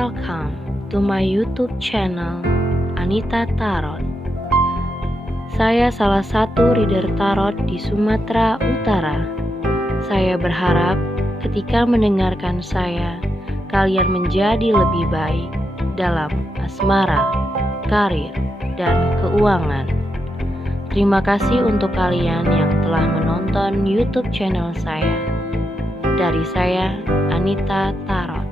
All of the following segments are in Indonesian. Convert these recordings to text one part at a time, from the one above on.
Welcome to my YouTube channel Anita Tarot. Saya salah satu reader tarot di Sumatera Utara. Saya berharap ketika mendengarkan saya, kalian menjadi lebih baik dalam asmara, karir, dan keuangan. Terima kasih untuk kalian yang telah menonton YouTube channel saya. Dari saya, Anita Tarot.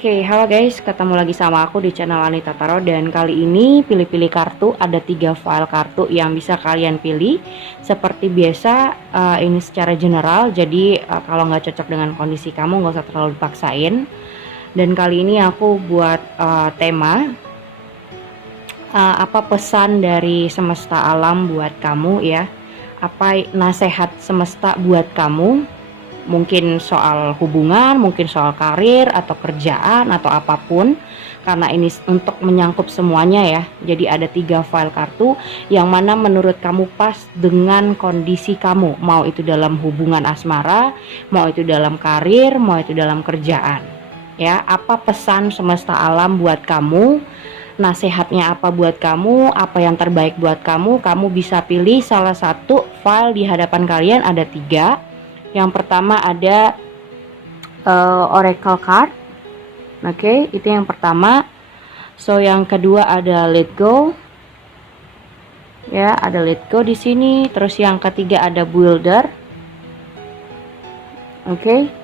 Oke, halo guys, ketemu lagi sama aku di channel Anita Tarot. Dan kali ini pilih-pilih kartu, ada 3 file kartu yang bisa kalian pilih. Seperti biasa, ini secara general, jadi kalau nggak cocok dengan kondisi kamu nggak usah terlalu dipaksain. Dan kali ini aku buat tema apa pesan dari semesta alam buat kamu ya, apa nasihat semesta buat kamu. Mungkin soal hubungan, mungkin soal karir atau kerjaan atau apapun, karena ini untuk menyangkup semuanya ya. Jadi ada 3 file kartu yang mana menurut kamu pas dengan kondisi kamu, mau itu dalam hubungan asmara, mau itu dalam karir, mau itu dalam kerjaan ya. Apa pesan semesta alam buat kamu, nasihatnya apa buat kamu, apa yang terbaik buat kamu. Kamu bisa pilih salah satu file di hadapan kalian, ada 3. Yang pertama ada Oracle card. Oke, itu yang pertama. So yang kedua ada Let Go. Ya, ada Let Go di sini. Terus yang ketiga ada Builder. Oke.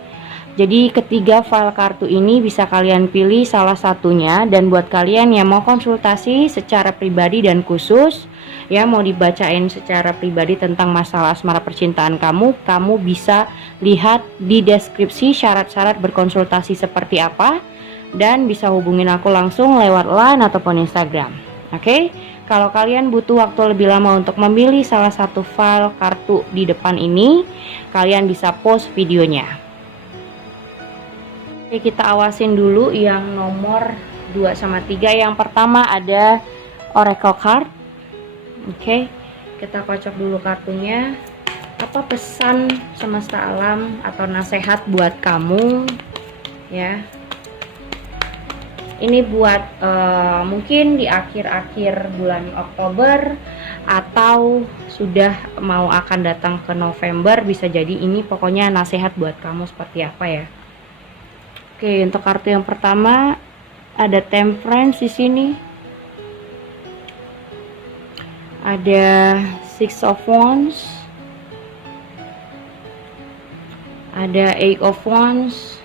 Jadi ketiga file kartu ini bisa kalian pilih salah satunya. Dan buat kalian yang mau konsultasi secara pribadi dan khusus, ya mau dibacain secara pribadi tentang masalah asmara percintaan kamu, kamu bisa lihat di deskripsi syarat-syarat berkonsultasi seperti apa, dan bisa hubungin aku langsung lewat line ataupun Instagram. Oke, kalau kalian butuh waktu lebih lama untuk memilih salah satu file kartu di depan ini, kalian bisa post videonya. Oke, kita awasin dulu yang nomor 2 sama 3. Yang pertama ada Oracle card. Oke, kita kocok dulu kartunya. Apa pesan semesta alam atau nasihat buat kamu ya? Ini buat mungkin di akhir-akhir bulan Oktober atau sudah mau akan datang ke November, bisa jadi ini pokoknya nasihat buat kamu seperti apa ya. Oke, untuk kartu yang pertama ada Temperance di sini. Ada Six of Wands. Ada Eight of Wands.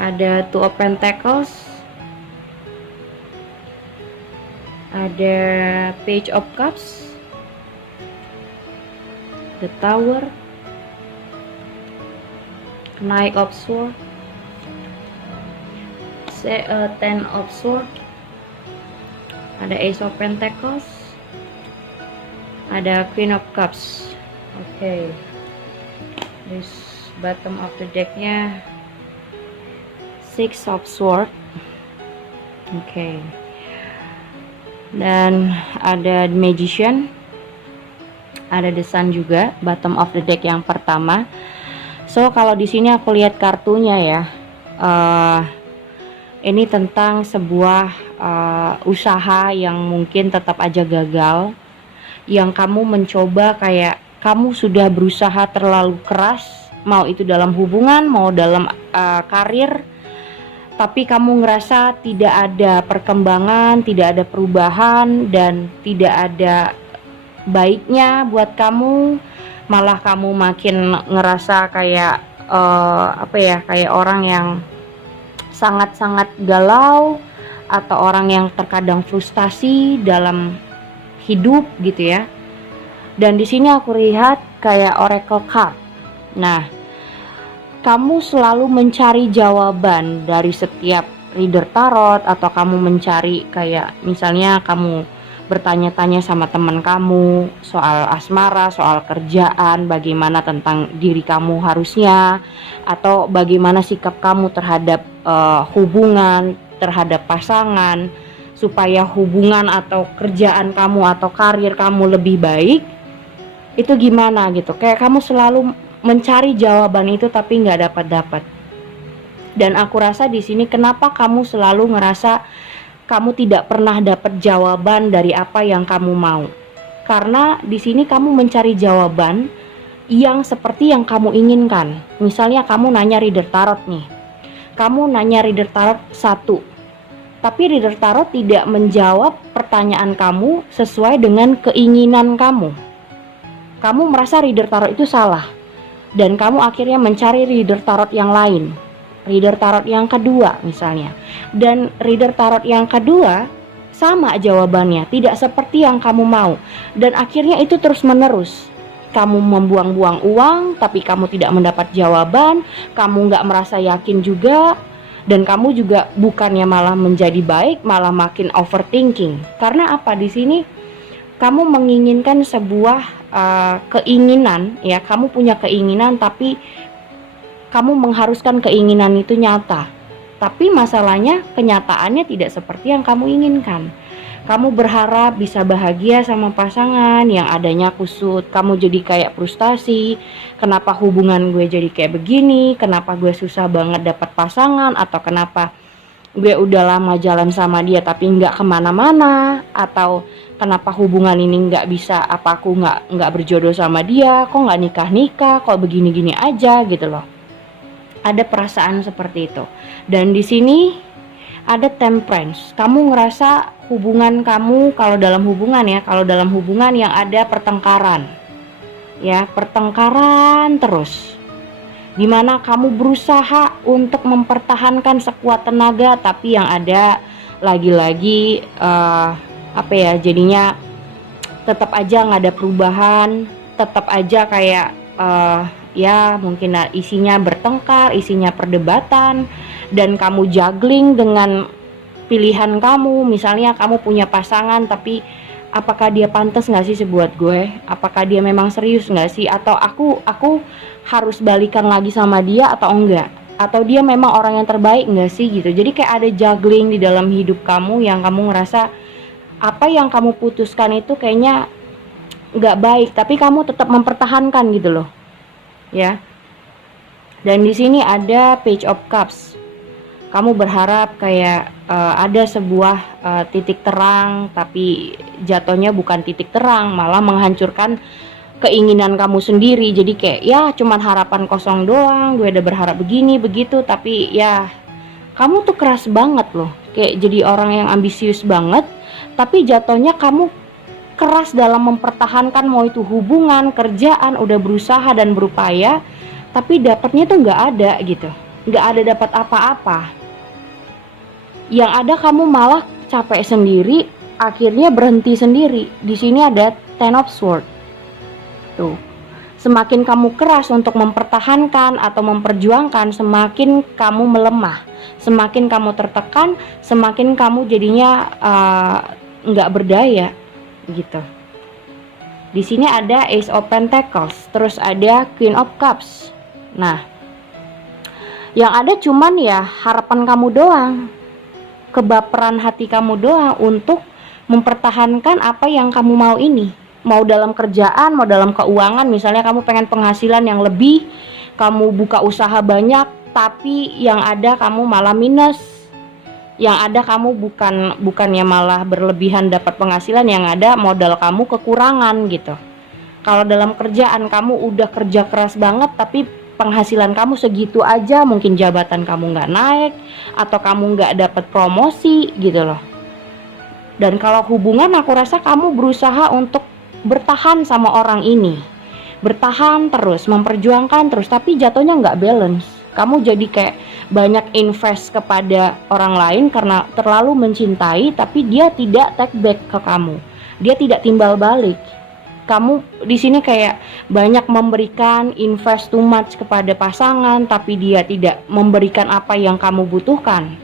Ada Two of Pentacles. Ada Page of Cups. The Tower. Knight of Swords. Ten of Swords. Ada Ace of Pentacles. Ada Queen of Cups. Oke, this bottom of the decknya Six of Swords. Oke, dan ada The Magician. Ada The Sun juga, bottom of the deck yang pertama. So kalau di sini aku lihat kartunya ya, ini tentang sebuah usaha yang mungkin tetap aja gagal, yang kamu mencoba kayak kamu sudah berusaha terlalu keras, mau itu dalam hubungan, mau dalam karir, tapi kamu ngerasa tidak ada perkembangan, tidak ada perubahan, dan tidak ada baiknya buat kamu. Malah kamu makin ngerasa kayak kayak orang yang sangat-sangat galau, atau orang yang terkadang frustasi dalam hidup gitu ya. Dan di sini aku lihat kayak Oracle card. Nah, kamu selalu mencari jawaban dari setiap reader tarot, atau kamu mencari kayak misalnya kamu bertanya-tanya sama teman kamu soal asmara, soal kerjaan, bagaimana tentang diri kamu harusnya, atau bagaimana sikap kamu terhadap hubungan, terhadap pasangan, supaya hubungan atau kerjaan kamu atau karir kamu lebih baik. Itu gimana gitu, kayak kamu selalu mencari jawaban itu tapi nggak dapat. Dan aku rasa di sini kenapa kamu selalu ngerasa kamu tidak pernah dapat jawaban dari apa yang kamu mau. Karena di sini kamu mencari jawaban yang seperti yang kamu inginkan. Misalnya kamu nanya reader tarot nih. Kamu nanya reader tarot satu, tapi reader tarot tidak menjawab pertanyaan kamu sesuai dengan keinginan kamu. Kamu merasa reader tarot itu salah, dan kamu akhirnya mencari reader tarot yang lain, reader tarot yang kedua misalnya. Dan reader tarot yang kedua sama jawabannya, tidak seperti yang kamu mau. Dan akhirnya itu terus menerus. Kamu membuang-buang uang, tapi kamu tidak mendapat jawaban. Kamu nggak merasa yakin juga. Dan kamu juga bukannya malah menjadi baik, malah makin overthinking. Karena apa di sini? Kamu menginginkan sebuah keinginan, ya, kamu punya keinginan tapi kamu mengharuskan keinginan itu nyata. Tapi masalahnya kenyataannya tidak seperti yang kamu inginkan. Kamu berharap bisa bahagia sama pasangan, yang adanya kusut. Kamu jadi kayak frustasi. Kenapa hubungan gue jadi kayak begini? Kenapa gue susah banget dapat pasangan? Atau kenapa gue udah lama jalan sama dia tapi nggak kemana-mana? Atau kenapa hubungan ini nggak bisa? Apa aku nggak berjodoh sama dia? Kok nggak nikah-nikah? Kok begini-gini aja gitu loh. Ada perasaan seperti itu. Dan di sini ada temperance. Kamu ngerasa hubungan kamu, kalau dalam hubungan yang ada pertengkaran. Ya, pertengkaran terus. Dimana kamu berusaha untuk mempertahankan sekuat tenaga, tapi yang ada lagi-lagi jadinya tetap aja nggak ada perubahan, tetap aja kayak mungkin isinya bertengkar, isinya perdebatan, dan kamu juggling dengan pilihan kamu. Misalnya kamu punya pasangan, tapi apakah dia pantas nggak sih buat gue? Apakah dia memang serius nggak sih? Atau aku harus balikan lagi sama dia atau enggak? Atau dia memang orang yang terbaik nggak sih gitu? Jadi kayak ada juggling di dalam hidup kamu yang kamu ngerasa apa yang kamu putuskan itu kayaknya nggak baik, tapi kamu tetap mempertahankan gitu loh, ya. Dan di sini ada Page of Cups. Kamu berharap kayak ada sebuah titik terang, tapi jatuhnya bukan titik terang, malah menghancurkan keinginan kamu sendiri. Jadi kayak ya cuman harapan kosong doang, gue udah berharap begini begitu, tapi ya kamu tuh keras banget loh, kayak jadi orang yang ambisius banget, tapi jatuhnya kamu keras dalam mempertahankan, mau itu hubungan, kerjaan, udah berusaha dan berupaya, tapi dapatnya tuh nggak ada gitu, nggak ada dapat apa-apa. Yang ada kamu malah capek sendiri, akhirnya berhenti sendiri. Di sini ada Ten of Swords. Tuh, semakin kamu keras untuk mempertahankan atau memperjuangkan, semakin kamu melemah, semakin kamu tertekan, semakin kamu jadinya nggak berdaya, gitu. Di sini ada Ace of Pentacles, terus ada Queen of Cups. Nah, yang ada cuman ya harapan kamu doang, kebaperan hati kamu doang untuk mempertahankan apa yang kamu mau ini. Mau dalam kerjaan, mau dalam keuangan, misalnya kamu pengen penghasilan yang lebih, kamu buka usaha banyak, tapi yang ada kamu malah minus. Yang ada kamu bukannya malah berlebihan dapat penghasilan, yang ada modal kamu kekurangan gitu. Kalau dalam kerjaan kamu udah kerja keras banget, tapi penghasilan kamu segitu aja, mungkin jabatan kamu nggak naik, atau kamu nggak dapat promosi gitu loh. Dan kalau hubungan, aku rasa kamu berusaha untuk bertahan sama orang ini, bertahan terus, memperjuangkan terus, tapi jatuhnya nggak balance. Kamu jadi kayak banyak invest kepada orang lain karena terlalu mencintai, tapi dia tidak take back ke kamu, dia tidak timbal balik. Kamu di sini kayak banyak memberikan, invest too much kepada pasangan, tapi dia tidak memberikan apa yang kamu butuhkan.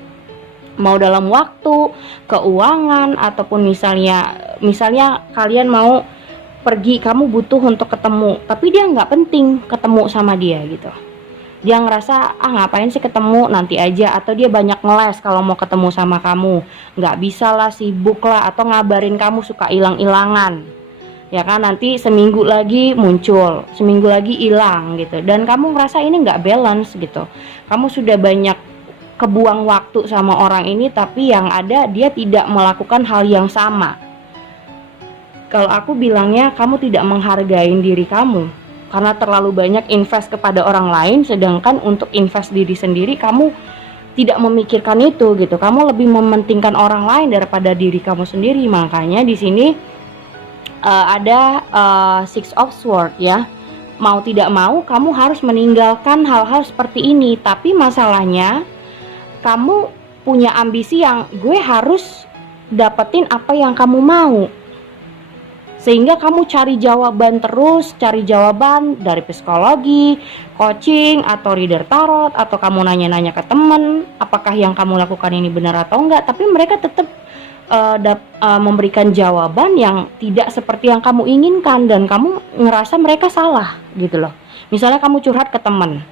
Mau dalam waktu, keuangan, ataupun misalnya kalian mau pergi, kamu butuh untuk ketemu, tapi dia nggak penting ketemu sama dia gitu. Dia ngerasa ngapain sih ketemu, nanti aja. Atau dia banyak ngeles kalau mau ketemu sama kamu, nggak bisa lah, sibuk lah, atau ngabarin kamu suka hilang-hilangan. ya kan, nanti seminggu lagi muncul, seminggu lagi hilang gitu, dan kamu ngerasa ini nggak balance gitu, kamu sudah banyak kebuang waktu sama orang ini, tapi yang ada dia tidak melakukan hal yang sama. Kalau aku bilangnya kamu tidak menghargai diri kamu karena terlalu banyak invest kepada orang lain, sedangkan untuk invest diri sendiri kamu tidak memikirkan itu gitu. Kamu lebih mementingkan orang lain daripada diri kamu sendiri. Makanya di sini ada Six of Swords ya. Mau tidak mau kamu harus meninggalkan hal-hal seperti ini. Tapi masalahnya kamu punya ambisi yang gue harus dapetin apa yang kamu mau, sehingga kamu cari jawaban terus, cari jawaban dari psikologi, coaching, atau reader tarot, atau kamu nanya-nanya ke temen apakah yang kamu lakukan ini benar atau enggak, tapi mereka tetap memberikan jawaban yang tidak seperti yang kamu inginkan, dan kamu ngerasa mereka salah gitu loh. Misalnya kamu curhat ke teman,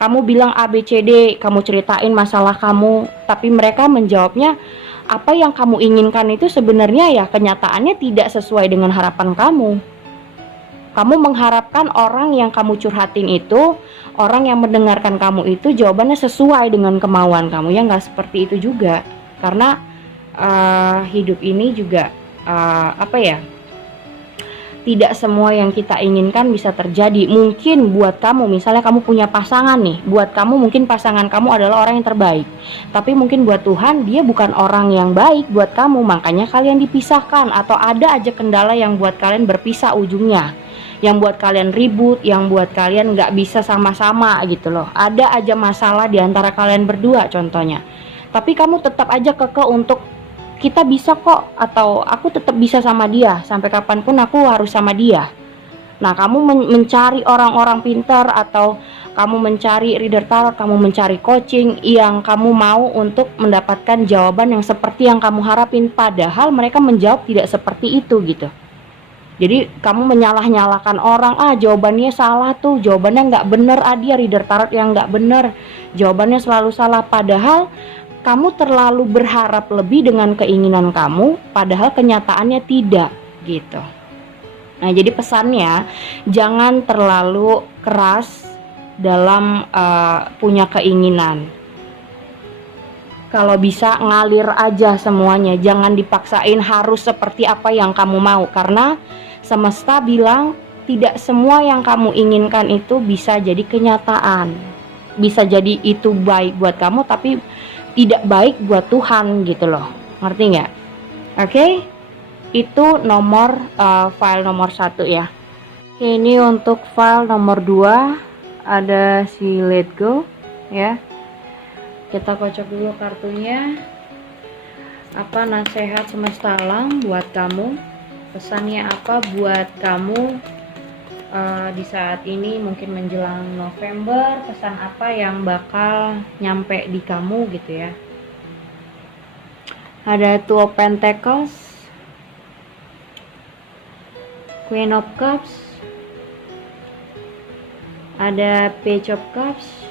kamu bilang ABCD, kamu ceritain masalah kamu, tapi mereka menjawabnya apa yang kamu inginkan itu sebenarnya ya kenyataannya tidak sesuai dengan harapan kamu. Kamu mengharapkan orang yang kamu curhatin itu, orang yang mendengarkan kamu itu jawabannya sesuai dengan kemauan kamu, ya nggak seperti itu juga. Karena hidup ini juga tidak semua yang kita inginkan bisa terjadi. Mungkin buat kamu, misalnya kamu punya pasangan nih, buat kamu mungkin pasangan kamu adalah orang yang terbaik, tapi mungkin buat Tuhan dia bukan orang yang baik buat kamu, makanya kalian dipisahkan, atau ada aja kendala yang buat kalian berpisah ujungnya, yang buat kalian ribut, yang buat kalian nggak bisa sama-sama gitu loh. Ada aja masalah di antara kalian berdua contohnya, tapi kamu tetap aja kekeh untuk kita bisa kok, atau aku tetap bisa sama dia, sampai kapanpun aku harus sama dia. Nah, kamu mencari orang-orang pintar, atau kamu mencari reader tarot, kamu mencari coaching yang kamu mau untuk mendapatkan jawaban yang seperti yang kamu harapin, padahal mereka menjawab tidak seperti itu gitu. Jadi kamu menyalah-nyalahkan orang, jawabannya salah tuh, jawabannya nggak bener, dia reader tarot yang nggak bener, jawabannya selalu salah, padahal kamu terlalu berharap lebih dengan keinginan kamu, padahal kenyataannya tidak gitu. Nah, jadi pesannya jangan terlalu keras dalam punya keinginan. Kalau bisa ngalir aja semuanya, jangan dipaksain harus seperti apa yang kamu mau, karena semesta bilang tidak semua yang kamu inginkan itu bisa jadi kenyataan. Bisa jadi itu baik buat kamu, tapi tidak baik buat Tuhan gitu loh, ngerti nggak? Oke, itu nomor file nomor 1 ya. Oke, ini untuk file nomor 2 ada si Let Go ya. Kita kocok dulu kartunya. Apa nasihat semesta alam buat kamu? Pesannya apa buat kamu di saat ini, mungkin menjelang November? Pesan apa yang bakal nyampe di kamu gitu ya? Ada Two of Pentacles, Queen of Cups, ada Page of Cups,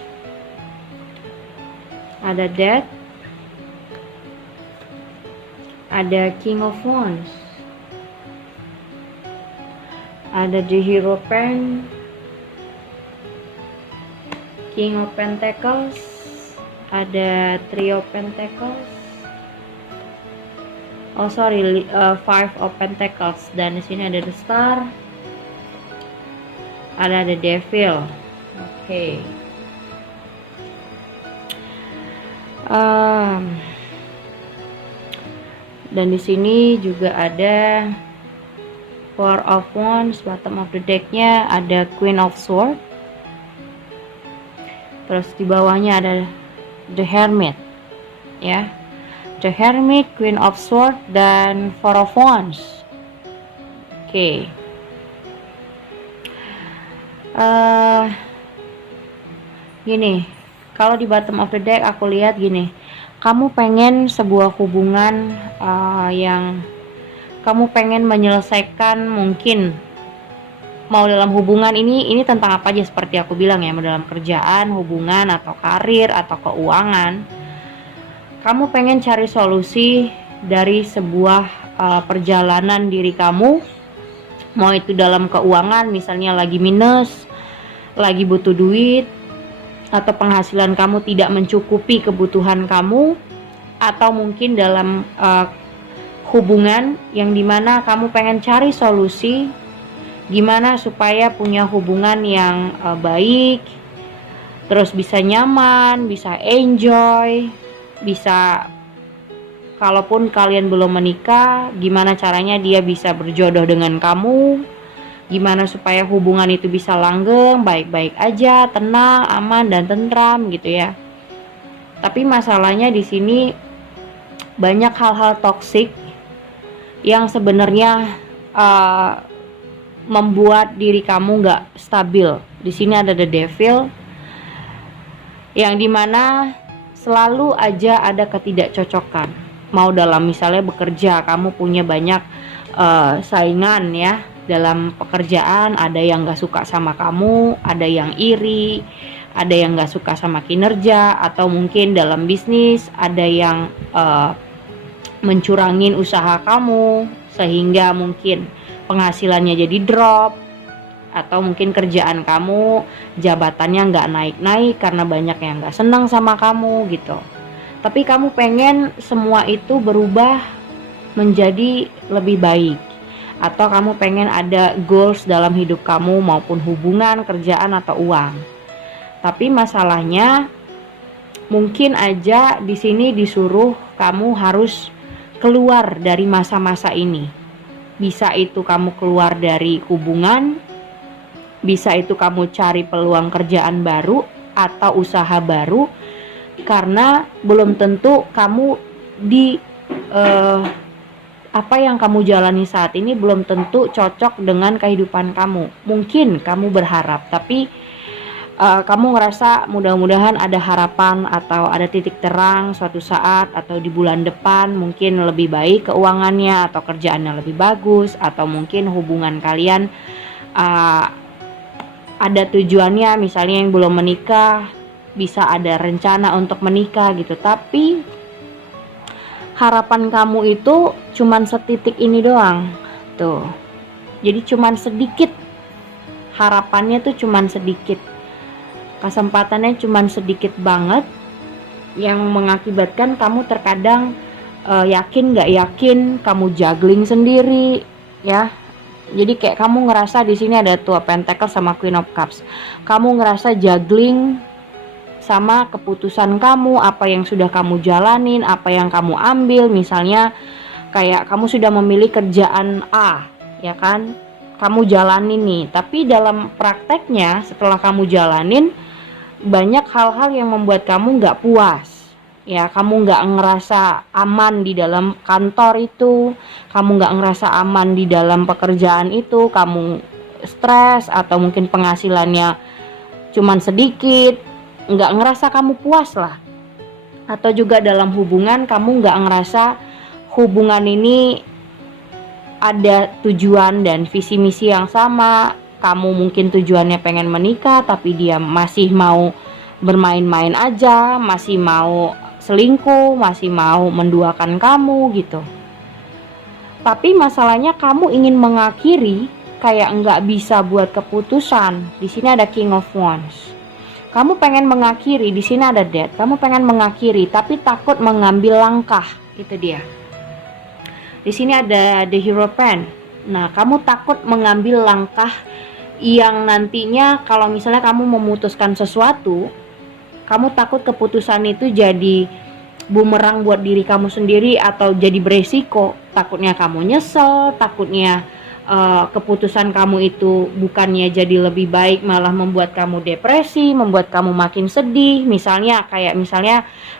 ada Death, ada King of Wands, ada The Hierophant, King of Pentacles, ada Three of Pentacles, Five of Pentacles, dan di sini ada The Star, ada The Devil. Oke. Dan di sini juga ada Four of Wands, bottom of the decknya ada Queen of Swords, terus di bawahnya ada The Hermit ya, The Hermit, Queen of Swords, dan Four of Wands. Oke. Gini, kalau di bottom of the deck aku lihat gini, kamu pengen sebuah hubungan yang kamu pengen menyelesaikan, mungkin mau dalam hubungan ini tentang apa aja, seperti aku bilang ya, mau dalam kerjaan, hubungan, atau karir, atau keuangan. Kamu pengen cari solusi dari sebuah perjalanan diri kamu Mau itu dalam keuangan, misalnya lagi minus, lagi butuh duit, atau penghasilan kamu tidak mencukupi kebutuhan kamu, atau mungkin dalam hubungan yang dimana kamu pengen cari solusi gimana supaya punya hubungan yang baik, terus bisa nyaman, bisa enjoy, bisa, kalaupun kalian belum menikah, gimana caranya dia bisa berjodoh dengan kamu, gimana supaya hubungan itu bisa langgeng, baik-baik aja, tenang, aman, dan tentram gitu ya. Tapi masalahnya di sini banyak hal-hal toksik yang sebenarnya membuat diri kamu nggak stabil. Di sini ada the devil, yang dimana selalu aja ada ketidakcocokan. Mau dalam misalnya bekerja, kamu punya banyak saingan ya dalam pekerjaan, ada yang nggak suka sama kamu, ada yang iri, ada yang nggak suka sama kinerja, atau mungkin dalam bisnis ada yang mencurangin usaha kamu sehingga mungkin penghasilannya jadi drop, atau mungkin kerjaan kamu jabatannya nggak naik-naik karena banyak yang nggak senang sama kamu gitu. Tapi kamu pengen semua itu berubah menjadi lebih baik, atau kamu pengen ada goals dalam hidup kamu maupun hubungan, kerjaan, atau uang. Tapi masalahnya mungkin aja di sini disuruh kamu harus keluar dari masa-masa ini. Bisa itu kamu keluar dari hubungan, bisa itu kamu cari peluang kerjaan baru atau usaha baru, karena belum tentu kamu di apa yang kamu jalani saat ini belum tentu cocok dengan kehidupan kamu. Mungkin kamu berharap, tapi kamu ngerasa mudah-mudahan ada harapan atau ada titik terang suatu saat atau di bulan depan mungkin lebih baik keuangannya atau kerjaannya lebih bagus, atau mungkin hubungan kalian ada tujuannya, misalnya yang belum menikah bisa ada rencana untuk menikah gitu. Tapi harapan kamu itu cuman setitik ini doang tuh, jadi cuman sedikit, harapannya tuh cuman sedikit, kesempatannya cuman sedikit banget, yang mengakibatkan kamu terkadang yakin gak yakin, kamu juggling sendiri ya. Jadi kayak kamu ngerasa di sini ada Tua Pentacle sama Queen of Cups, kamu ngerasa juggling sama keputusan kamu, apa yang sudah kamu jalanin, apa yang kamu ambil. Misalnya kayak kamu sudah memilih kerjaan A ya kan, kamu jalanin nih, tapi dalam prakteknya setelah kamu jalanin banyak hal-hal yang membuat kamu nggak puas ya. Kamu nggak ngerasa aman di dalam kantor itu, kamu nggak ngerasa aman di dalam pekerjaan itu, kamu stres atau mungkin penghasilannya cuman sedikit, nggak ngerasa kamu puas lah. Atau juga dalam hubungan kamu nggak ngerasa hubungan ini ada tujuan dan visi misi yang sama. Kamu mungkin tujuannya pengen menikah, tapi dia masih mau bermain-main aja, masih mau selingkuh, masih mau menduakan kamu gitu. Tapi masalahnya kamu ingin mengakhiri, kayak nggak bisa buat keputusan. Di sini ada King of Wands. Kamu pengen mengakhiri, di sini ada Death. Kamu pengen mengakhiri, tapi takut mengambil langkah. Itu dia. Di sini ada The Hierophant. Nah, kamu takut mengambil langkah yang nantinya kalau misalnya kamu memutuskan sesuatu, kamu takut keputusan itu jadi bumerang buat diri kamu sendiri atau jadi beresiko. Takutnya kamu nyesel, takutnya keputusan kamu itu bukannya jadi lebih baik, malah membuat kamu depresi, membuat kamu makin sedih. Misalnya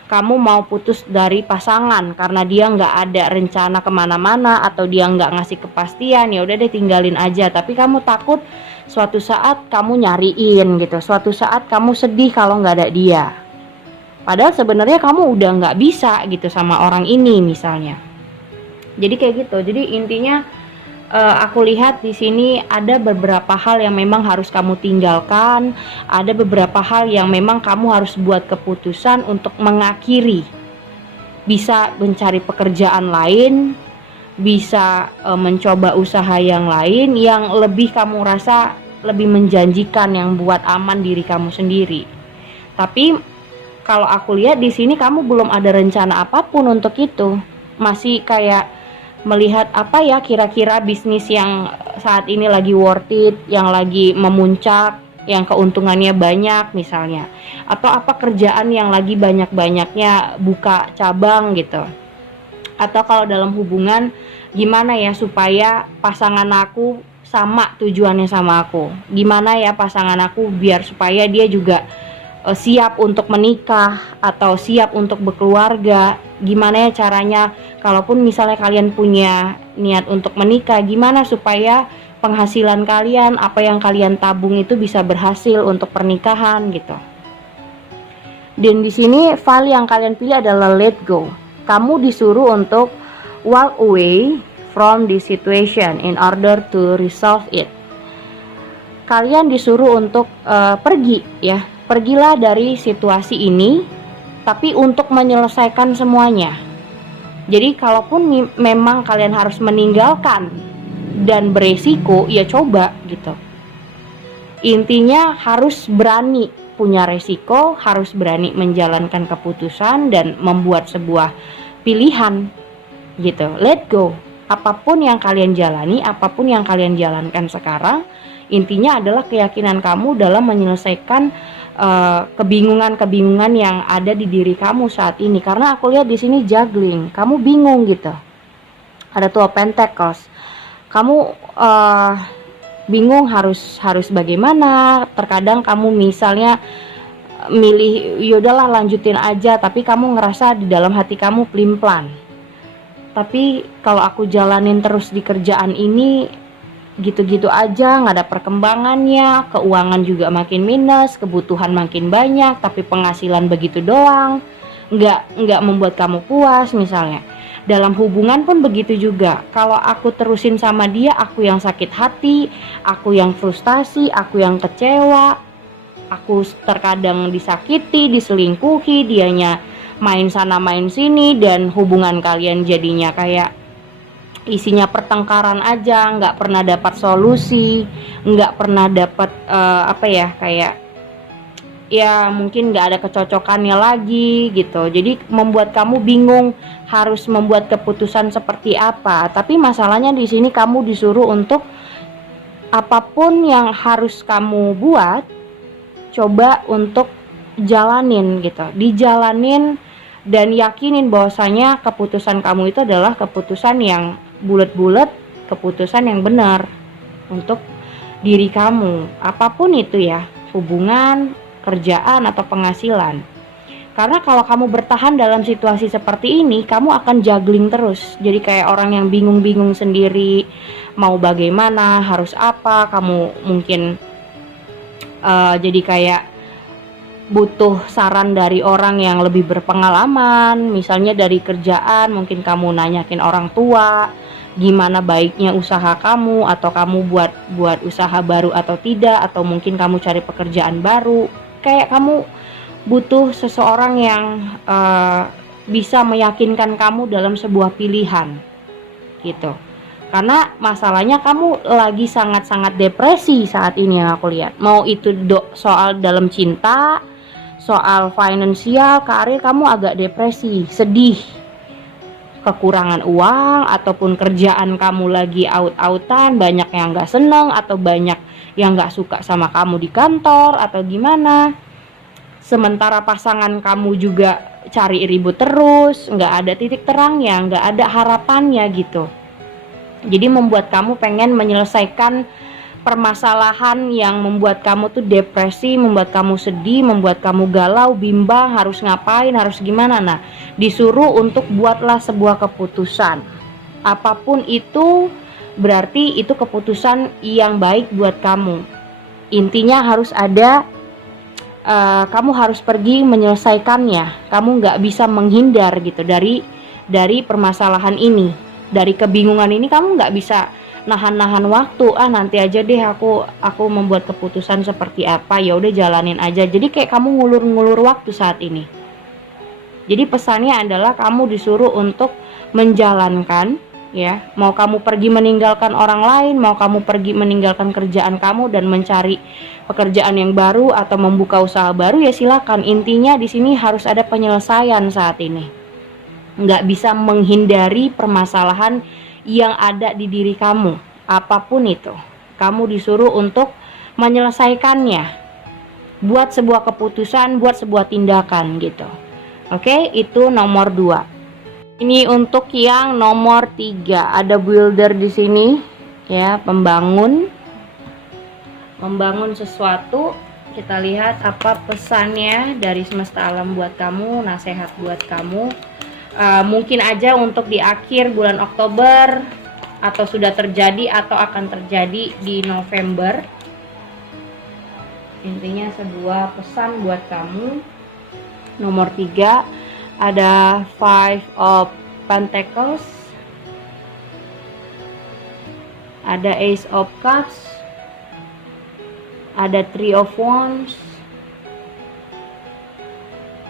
kamu mau putus dari pasangan karena dia nggak ada rencana kemana-mana atau dia nggak ngasih kepastian, ya udah deh tinggalin aja. Tapi kamu takut suatu saat kamu nyariin gitu, suatu saat kamu sedih kalau nggak ada dia. Padahal sebenarnya kamu udah nggak bisa gitu sama orang ini misalnya. Jadi kayak gitu. Jadi intinya aku lihat di sini ada beberapa hal yang memang harus kamu tinggalkan, ada beberapa hal yang memang kamu harus buat keputusan untuk mengakhiri. Bisa mencari pekerjaan lain, bisa mencoba usaha yang lain yang lebih kamu rasa lebih menjanjikan, yang buat aman diri kamu sendiri. Tapi kalau aku lihat di sini kamu belum ada rencana apapun untuk itu. Masih kayak melihat apa ya kira-kira bisnis yang saat ini lagi worth it, yang lagi memuncak, yang keuntungannya banyak misalnya. Atau apa kerjaan yang lagi banyak-banyaknya buka cabang gitu. Atau kalau dalam hubungan gimana ya supaya pasangan aku sama tujuannya sama aku. Gimana ya pasangan aku biar supaya dia juga siap untuk menikah atau siap untuk berkeluarga. Gimana ya caranya kalaupun misalnya kalian punya niat untuk menikah, gimana supaya penghasilan kalian, apa yang kalian tabung itu bisa berhasil untuk pernikahan gitu. Dan di sini file yang kalian pilih adalah let go. Kamu disuruh untuk walk away from this situation in order to resolve it. Kalian disuruh untuk pergi ya. Pergilah dari situasi ini, tapi untuk menyelesaikan semuanya. Jadi kalaupun memang kalian harus meninggalkan dan beresiko, ya coba gitu. Intinya harus berani punya resiko, harus berani menjalankan keputusan dan membuat sebuah pilihan gitu. Let go. Apapun yang kalian jalani, apapun yang kalian jalankan sekarang, intinya adalah keyakinan kamu dalam menyelesaikan kebingungan-kebingungan yang ada di diri kamu saat ini. Karena aku lihat di sini juggling, kamu bingung gitu. Ada Tua Pentacles, kamu bingung harus bagaimana. Terkadang kamu misalnya milih yaudahlah lanjutin aja, tapi kamu ngerasa di dalam hati kamu pelin-pelan. Tapi kalau aku jalanin terus di kerjaan ini gitu-gitu aja, nggak ada perkembangannya, keuangan juga makin minus, kebutuhan makin banyak, tapi penghasilan begitu doang, nggak membuat kamu puas misalnya. Dalam hubungan pun begitu juga. Kalau aku terusin sama dia, aku yang sakit hati, aku yang frustasi, aku yang kecewa, aku terkadang disakiti, diselingkuhi, dianya main sana main sini, dan hubungan kalian jadinya kayak isinya pertengkaran aja, nggak pernah dapat solusi, nggak pernah dapat kayak ya mungkin nggak ada kecocokannya lagi gitu. Jadi membuat kamu bingung harus membuat keputusan seperti apa. Tapi masalahnya di sini kamu disuruh untuk apapun yang harus kamu buat, coba untuk jalanin gitu, dijalanin dan yakinin bahwasanya keputusan kamu itu adalah keputusan yang bulat-bulat, keputusan yang benar untuk diri kamu, apapun itu ya, hubungan, kerjaan, atau penghasilan. Karena kalau kamu bertahan dalam situasi seperti ini, kamu akan juggling terus. Jadi kayak orang yang bingung-bingung sendiri, mau bagaimana, harus apa. Kamu mungkin jadi kayak butuh saran dari orang yang lebih berpengalaman, misalnya dari kerjaan, mungkin kamu nanyakin orang tua gimana baiknya usaha kamu, atau kamu buat usaha baru atau tidak, atau mungkin kamu cari pekerjaan baru. Kayak kamu butuh seseorang yang bisa meyakinkan kamu dalam sebuah pilihan gitu. Karena masalahnya kamu lagi sangat-sangat depresi saat ini yang aku lihat. Mau itu soal dalam cinta, soal finansial, karir, kamu agak depresi, sedih, kekurangan uang, ataupun kerjaan kamu lagi out-outan, banyak yang gak seneng, atau banyak yang gak suka sama kamu di kantor, atau gimana. Sementara pasangan kamu juga cari ribut terus, gak ada titik terangnya, gak ada harapannya gitu. Jadi membuat kamu pengen menyelesaikan permasalahan yang membuat kamu tuh depresi, membuat kamu sedih, membuat kamu galau, bimbang, harus ngapain, harus gimana. Nah, disuruh untuk buatlah sebuah keputusan. Apapun itu, berarti itu keputusan yang baik buat kamu. Intinya harus ada, kamu harus pergi menyelesaikannya. Kamu nggak bisa menghindar gitu dari permasalahan ini, dari kebingungan ini. Kamu nggak bisa nahan waktu, nanti aja deh aku membuat keputusan seperti apa, ya udah jalanin aja. Jadi kayak kamu ngulur waktu saat ini. Jadi pesannya adalah kamu disuruh untuk menjalankan ya. Mau kamu pergi meninggalkan orang lain, mau kamu pergi meninggalkan kerjaan kamu dan mencari pekerjaan yang baru atau membuka usaha baru, ya silakan. Intinya di sini harus ada penyelesaian saat ini. Nggak bisa menghindari permasalahan yang ada di diri kamu, apapun itu. Kamu disuruh untuk menyelesaikannya, buat sebuah keputusan, buat sebuah tindakan gitu. Oke, itu nomor 2. Ini untuk yang nomor 3, ada builder di sini ya, membangun sesuatu. Kita lihat apa pesannya dari semesta alam buat kamu, nasihat buat kamu. Mungkin aja untuk di akhir bulan Oktober, atau sudah terjadi atau akan terjadi di November. Intinya sebuah pesan buat kamu. Nomor 3, ada Five of Pentacles, ada Ace of Cups, ada Three of Wands,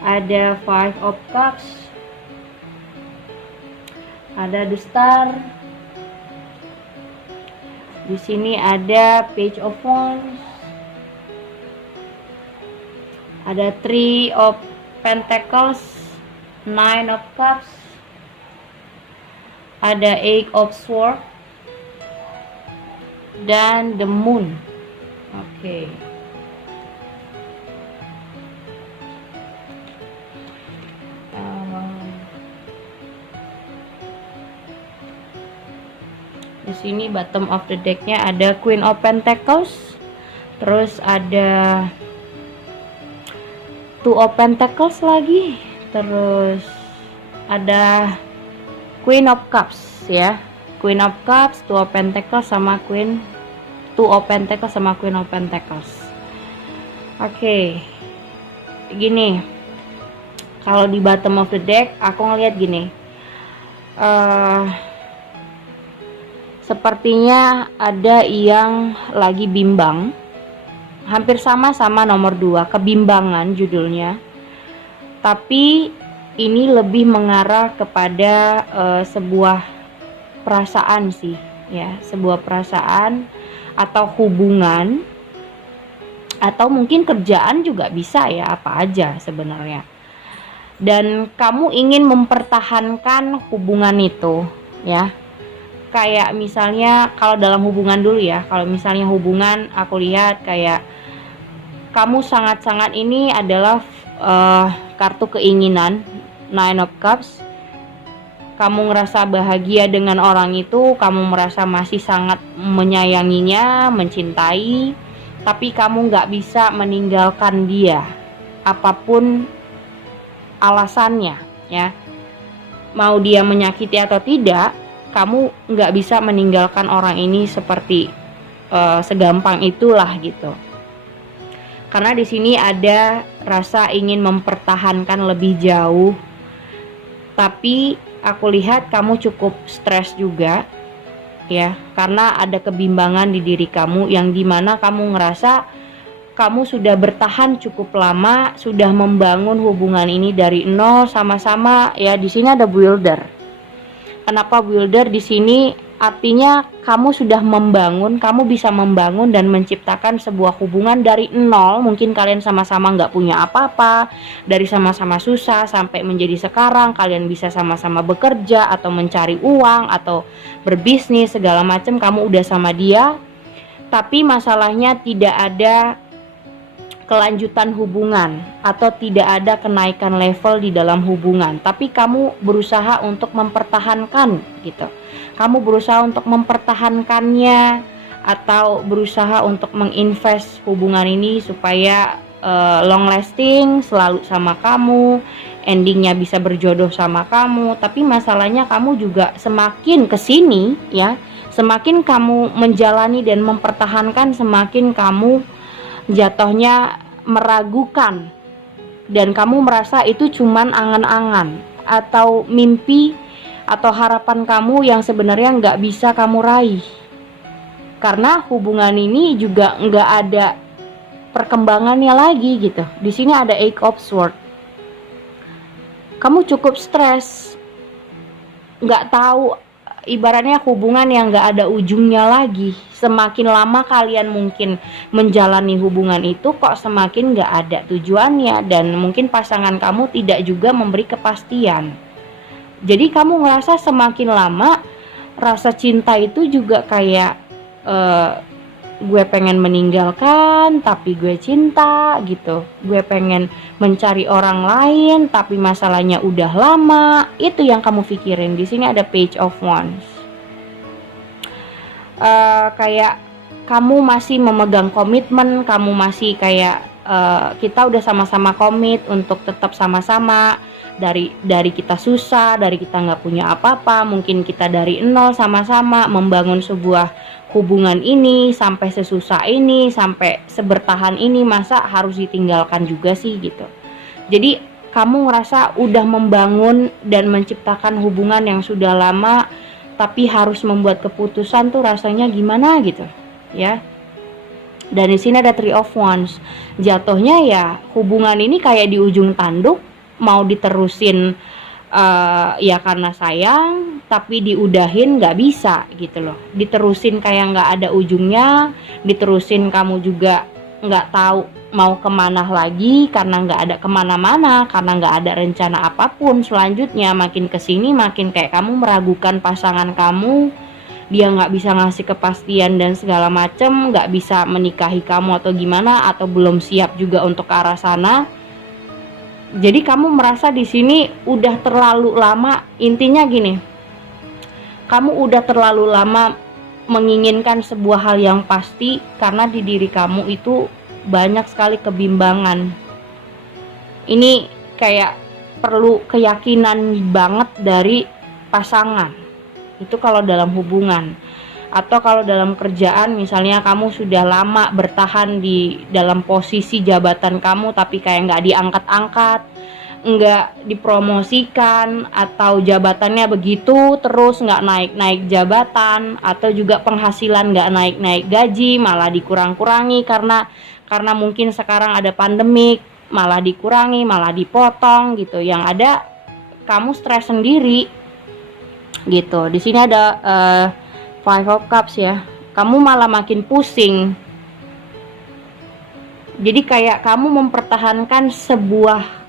ada Five of Cups, ada The Star. Di sini ada Page of Wands, ada Three of Pentacles, Nine of Cups, ada Eight of Swords, dan The Moon. Oke. Di sini bottom of the decknya ada Queen of Pentacles, terus ada Two of Pentacles lagi, terus ada Queen of Cups ya, Queen of Cups, Two of Pentacles sama Two of Pentacles sama Queen of Pentacles. Oke. Gini, kalau di bottom of the deck aku ngeliat gini, sepertinya ada yang lagi bimbang. Hampir sama nomor 2, kebimbangan judulnya. Tapi ini lebih mengarah kepada sebuah perasaan sih ya, sebuah perasaan atau hubungan, atau mungkin kerjaan juga bisa ya, apa aja sebenarnya. Dan kamu ingin mempertahankan hubungan itu ya. Kayak misalnya kalau dalam hubungan dulu ya, kalau misalnya hubungan aku lihat kayak kamu sangat-sangat, ini adalah kartu keinginan, Nine of Cups. Kamu ngerasa bahagia dengan orang itu, kamu merasa masih sangat menyayanginya, mencintai, tapi kamu nggak bisa meninggalkan dia, apapun alasannya ya. Mau dia menyakiti atau tidak, kamu nggak bisa meninggalkan orang ini seperti segampang itulah gitu. Karena di sini ada rasa ingin mempertahankan lebih jauh, tapi aku lihat kamu cukup stres juga ya, karena ada kebimbangan di diri kamu yang dimana kamu ngerasa kamu sudah bertahan cukup lama, sudah membangun hubungan ini dari nol sama-sama ya. Di sini ada builder. Kenapa builder di sini? Artinya kamu sudah membangun, kamu bisa membangun dan menciptakan sebuah hubungan dari nol. Mungkin kalian sama-sama nggak punya apa-apa, dari sama-sama susah sampai menjadi sekarang kalian bisa sama-sama bekerja atau mencari uang atau berbisnis segala macam. Kamu udah sama dia, tapi masalahnya tidak ada kelanjutan hubungan atau tidak ada kenaikan level di dalam hubungan, tapi kamu berusaha untuk mempertahankan gitu. Kamu berusaha untuk mempertahankannya atau berusaha untuk menginvest hubungan ini supaya long lasting, selalu sama kamu, endingnya bisa berjodoh sama kamu. Tapi masalahnya kamu juga semakin kesini ya, semakin kamu menjalani dan mempertahankan, semakin kamu jatuhnya meragukan, dan kamu merasa itu cuman angan-angan atau mimpi atau harapan kamu yang sebenarnya nggak bisa kamu raih, karena hubungan ini juga nggak ada perkembangannya lagi gitu. Di sini ada Eight of Swords. Kamu cukup stres, nggak tahu ibaratnya hubungan yang gak ada ujungnya lagi. Semakin lama kalian mungkin menjalani hubungan itu, kok semakin gak ada tujuannya, dan mungkin pasangan kamu tidak juga memberi kepastian. Jadi kamu ngerasa semakin lama rasa cinta itu juga kayak gue pengen meninggalkan tapi gue cinta gitu, gue pengen mencari orang lain tapi masalahnya udah lama. Itu yang kamu pikirin. Di sini ada Page of Wands. Kayak kamu masih memegang komitmen, kamu masih kayak kita udah sama-sama komit untuk tetap sama-sama. Dari kita susah, dari kita nggak punya apa-apa, mungkin kita dari nol sama-sama membangun sebuah hubungan ini sampai sesusah ini, sampai sebertahan ini, masa harus ditinggalkan juga sih gitu. Jadi kamu ngerasa udah membangun dan menciptakan hubungan yang sudah lama, tapi harus membuat keputusan tuh rasanya gimana gitu ya. Dan di sini ada Three of Wands. Jatuhnya ya hubungan ini kayak di ujung tanduk, mau diterusin ya karena sayang, tapi diudahin nggak bisa gitu loh. Diterusin kayak nggak ada ujungnya, diterusin kamu juga nggak tahu mau kemana lagi karena nggak ada kemana-mana, karena nggak ada rencana apapun selanjutnya. Makin kesini makin kayak kamu meragukan pasangan kamu, dia nggak bisa ngasih kepastian dan segala macem, nggak bisa menikahi kamu atau gimana, atau belum siap juga untuk ke arah sana. Jadi kamu merasa di sini udah terlalu lama, intinya gini, kamu udah terlalu lama menginginkan sebuah hal yang pasti karena di diri kamu itu banyak sekali kebimbangan. Ini kayak perlu keyakinan banget dari pasangan. Itu kalau dalam hubungan. Atau kalau dalam kerjaan, misalnya kamu sudah lama bertahan di dalam posisi jabatan kamu tapi kayak nggak diangkat-angkat, nggak dipromosikan, atau jabatannya begitu terus nggak naik-naik jabatan, atau juga penghasilan nggak naik-naik gaji, malah dikurang-kurangi karena mungkin sekarang ada pandemik, malah dikurangi, malah dipotong gitu. Yang ada kamu stres sendiri gitu. Di sini ada Five of Cups ya, kamu malah makin pusing. Jadi kayak kamu mempertahankan sebuah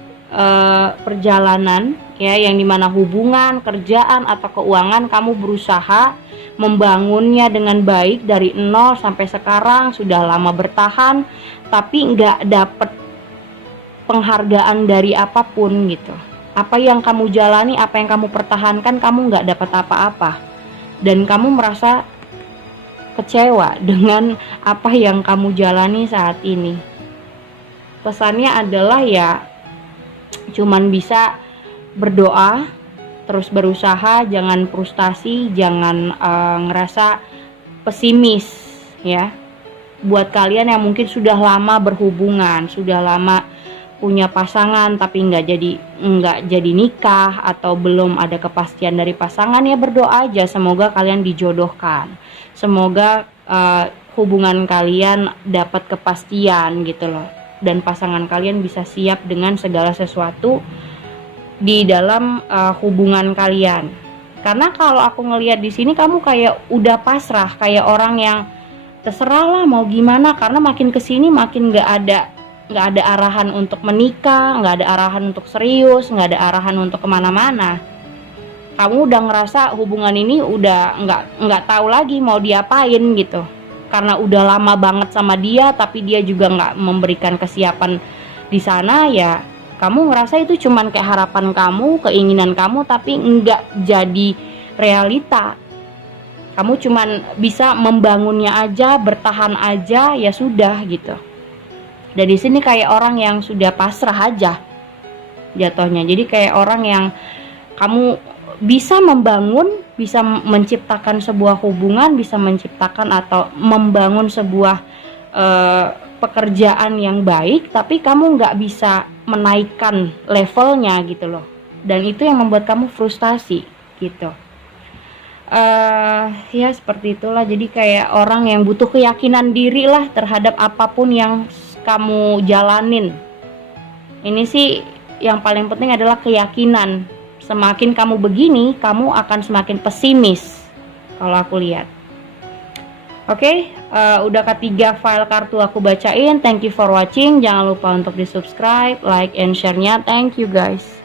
perjalanan ya, yang dimana hubungan, kerjaan atau keuangan kamu berusaha membangunnya dengan baik dari nol sampai sekarang, sudah lama bertahan tapi nggak dapet penghargaan dari apapun gitu. Apa yang kamu jalani, apa yang kamu pertahankan, kamu nggak dapat apa-apa. Dan kamu merasa kecewa dengan apa yang kamu jalani saat ini. Pesannya adalah ya cuman bisa berdoa, terus berusaha, jangan frustasi, jangan ngerasa pesimis ya. Buat kalian yang mungkin sudah lama berhubungan, sudah lama punya pasangan tapi nggak jadi nikah, atau belum ada kepastian dari pasangan, ya berdoa aja semoga kalian dijodohkan, semoga hubungan kalian dapat kepastian gitu loh, dan pasangan kalian bisa siap dengan segala sesuatu di dalam hubungan kalian. Karena kalau aku ngelihat di sini kamu kayak udah pasrah, kayak orang yang terserah lah mau gimana, karena makin kesini makin nggak ada arahan untuk menikah, nggak ada arahan untuk serius, nggak ada arahan untuk kemana-mana. Kamu udah ngerasa hubungan ini udah nggak tahu lagi mau diapain gitu, karena udah lama banget sama dia tapi dia juga nggak memberikan kesiapan di sana. Ya kamu ngerasa itu cuman kayak harapan kamu, keinginan kamu, tapi nggak jadi realita. Kamu cuman bisa membangunnya aja, bertahan aja, ya sudah gitu. Dan di sini kayak orang yang sudah pasrah aja jatuhnya. Jadi kayak orang yang kamu bisa membangun, bisa menciptakan sebuah hubungan, bisa menciptakan atau membangun sebuah pekerjaan yang baik, tapi kamu nggak bisa menaikkan levelnya gitu loh. Dan itu yang membuat kamu frustasi gitu. Ya seperti itulah. Jadi kayak orang yang butuh keyakinan diri lah terhadap apapun yang kamu jalanin. Ini sih yang paling penting adalah keyakinan. Semakin kamu begini, kamu akan semakin pesimis. kalau aku lihat. Oke, udah ketiga file kartu aku bacain. Thank you for watching. Jangan lupa untuk di subscribe, like, and share-nya. Thank you guys.